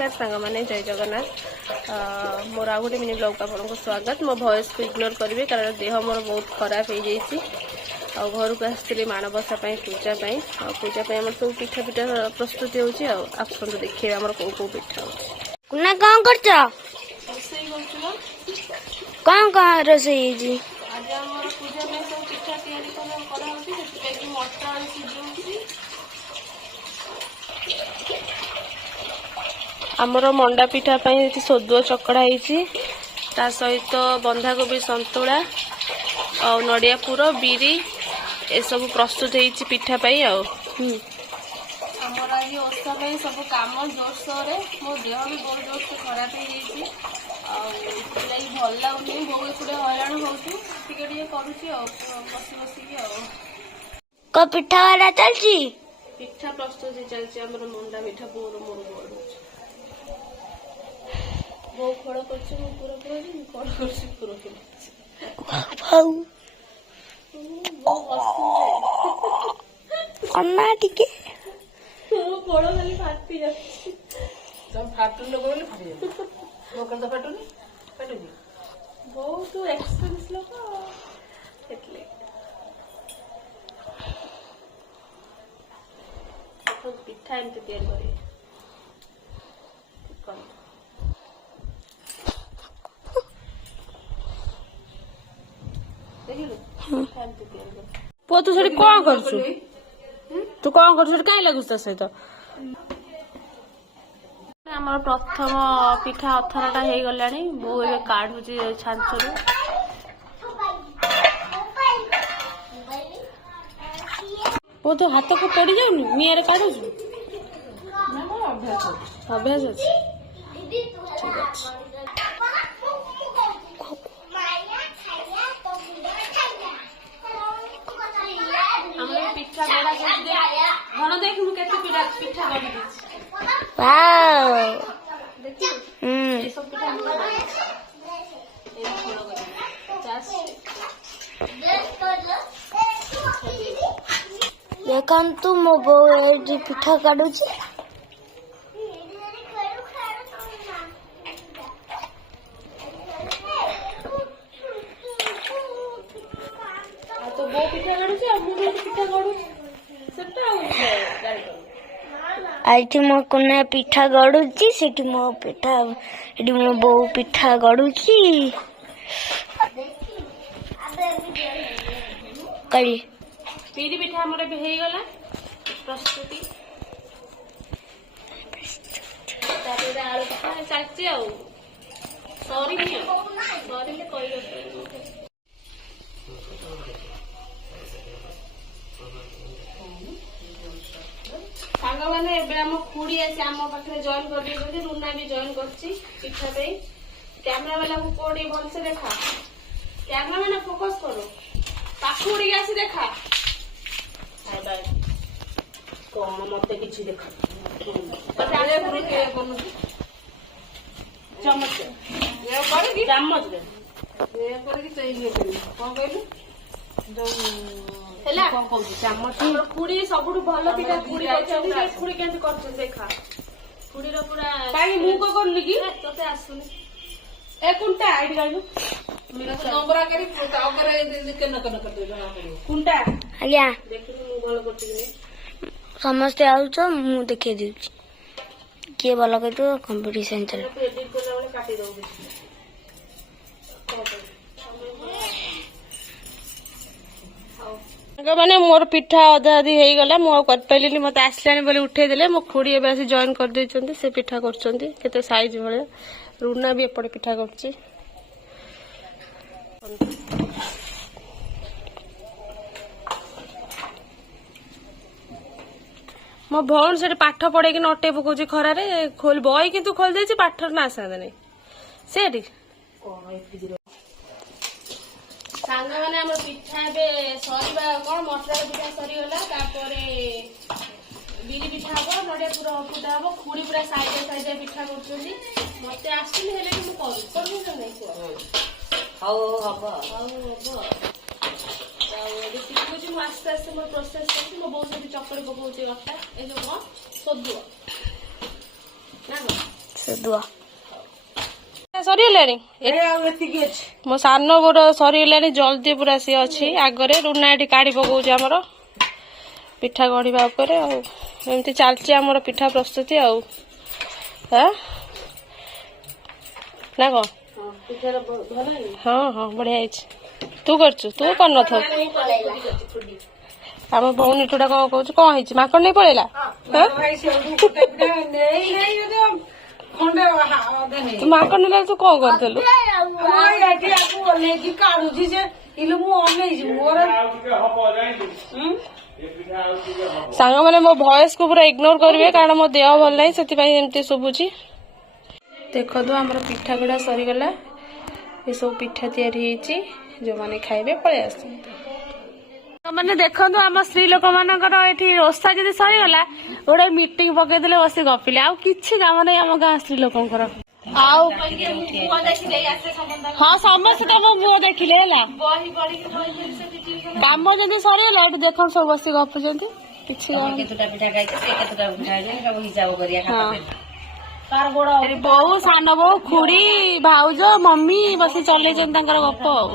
नमस्कार सांग मैंने जय जगन्नाथ मोर आ गोटे मिनी ब्लॉग को आपको स्वागत। मो वॉइस को इग्नोर करेंगे कारण देह मोर बहुत खराब हो जाइए। घर को आसती माणबसा पूजा पूजा आम सब पिठा पिठा प्रस्तुति होती देखिए आम कौ कौ पिठा कुना कौन कर कौन कौन रोसई आज आम पूजा में सब पिठा तैयारी मटर सिझे आमर मंडा पिठा सोदुआ चकड़ा ता सहित बंधाकोबी संतुला और नड़िया पुर बिरी ए सब प्रस्तुत होती पिठा आमर आज ओषा सब कम जोरसोर मो देह भी बहुत जोर से खराब हो भल लगुनि बो एपटे हईराण होती बस बस पिठा वाला चलची पिठा प्रस्तुति चलती आमर मंडा पिठा बोर मोर बोल बो फल अन्ना टिके फल खाली फाटी फाटुन फाटुनी बहुत एक्सपीरियंस लोक एटले पिठा एमती तैयारी करें पो तू सरी कौन करछु तू कौन करछु काई लागुस सहित आमर प्रथम पिठा अथरटा हो गला बो ए काढ़ू छांचरू पो तो हाथ को पड़ जाउनी मियारे काढु अभ्यास अछि ठीक अछि पिठा बड़ा घर देख मु केते पिठा बनी वाओ ये सब पिठा देखंतु मो बो एडी पिठा काढुची तो बो पिठा काढुची आ मु पिठा काढुची सेटा आइठी मो कोने पिठा गडुची सेठी मो पिठा एडी मो बो पिठा गडुची करी पीरी पिठा हमरे भी हे गला प्रस्तुति तारे आलू पिठा चलची आ सॉरी नहीं सॉरी ले कोई सांग मैंने आम खुड़ी आसी आम पाखे जॉइन कर रुना भी जॉइन करा कैमेरा वाला को कोड़ी भलसे देखा कैमेरा मैंने फोकस करो पाखु उड़ी आसी देखा कौन मत कि देखा चमच चमच कौन कहलु खुड़ी सब भल पिठा खुड़ी खुड़ी केमती कर देखा खुड़ी पूरा मुझ को करनी कि ते आसुनी ए कुंटा आईडी गाइलु नंबर आके कुंटा आज्ञा देखिनु भल करछि कि समस्त आउछ मु देखे दिउछि के भल कहितो कंपटीशन चल एडिट करला वाला काटी दउ मैंने मोर पिठा अधा अधी हो गला मुझे मत आसलानी बोले उठे देले मो खुड़ी ए आसी जॉइन कर देछंती से पिठा करछंती केते साइज भले रुना भी एपटे पिठा करछि मो भौन से पाठ पढ़े कि नटे पकाउछि खरारे खोल बई किंतु खोल देछि पाठ ना आसा नहीं सेठी सांग मैंने आम पिठा सरीबा कौन मटर पिठा सरीगला बिरी पिठा हम नड़िया पूरा फुटा हम खुड़ी पूरा साइड साइड पिठा कर मत आसुनी आस्ते आस्ते मोर प्रोसेस कर बहुत चकड़ी पकाउछि अटा ए जो सोदुआ ना ଦୁଆ ସରିଗଲାଣି ମୋ ସାନ ବୋର ସରିଗଲାଣି ଜଲ୍ଦି ପୁରା ସିଏ ଅଛି ଆଗରେ ରୁନା ଏଠି କାଢି ପକଉଛି ଆମର ପିଠା ଗଢିବା ଉପରେ ଆଉ ଏମିତି ଚାଲିଛି ଆମର ପିଠା ପ୍ରସ୍ତୁତି ଆଉ ନା କଣ ହଁ ହଁ ବଢିଆ ହେଇଛି ତୁ କରୁଛୁ ତୁ କରିନଥିବୁ ଆମ ଭଉଣୀ ଟୁଟା କଣ କହୁଛୁ କଣ ହେଇଛି ମାଙ୍କଡ ନେଇ ପଳେଇଲା ତୁ ମାଙ୍କଡ ନେଲା ତୁ କଣ କରିଥିଲୁ ସାଙ୍ଗମାନେ ମୋ ଭଏସ କୁ ପୁରା ଇଗ୍ନୋର କରିବେ କାରଣ ମୋ ଦେହ ଭଲ ନାହିଁ ସେଥିପାଇଁ ଏମିତି ଶୁଭୁଛି ଦେଖନ୍ତୁ ଆମର ପିଠା ଗୁଡା ସରିଗଲା ଏସବୁ ପିଠା ତିଆରି ହେଇଛି ଯୋଉମାନେ ଖାଇବେ ପଳେଇ ଆସନ୍ତୁ ମାନେ ଦେଖନ୍ତୁ ଆମ ସ୍ତ୍ରୀ ଲୋକ ମାନଙ୍କର ଏଠି ଓଷା ଯଦି ସରିଗଲା ଗୋଟେ ମିଟିଂ ପକେଇଦେଲେ ବସି ଗପିଲେ ଆଉ କିଛି କାମ ନାହିଁ ଆମ ଗାଁ ସ୍ତ୍ରୀ ଲୋକଙ୍କର ଆଉ ହଁ ସମସ୍ତେ ତ ମୋ ମୁହଁ ଦେଖିଲେ ହେଲା କାମ ଯଦି ସରିଗଲା ଏଠି ଦେଖନ୍ତୁ ସବୁ ବସି ଗପୁଛନ୍ତି କିଛି ବୋଉ ସାନ ବୋଉ ଖୁଡି ଭାଉଜ ମମି ବସି ଚଲେଇଛନ୍ତି ତାଙ୍କର ଗପ ଆଉ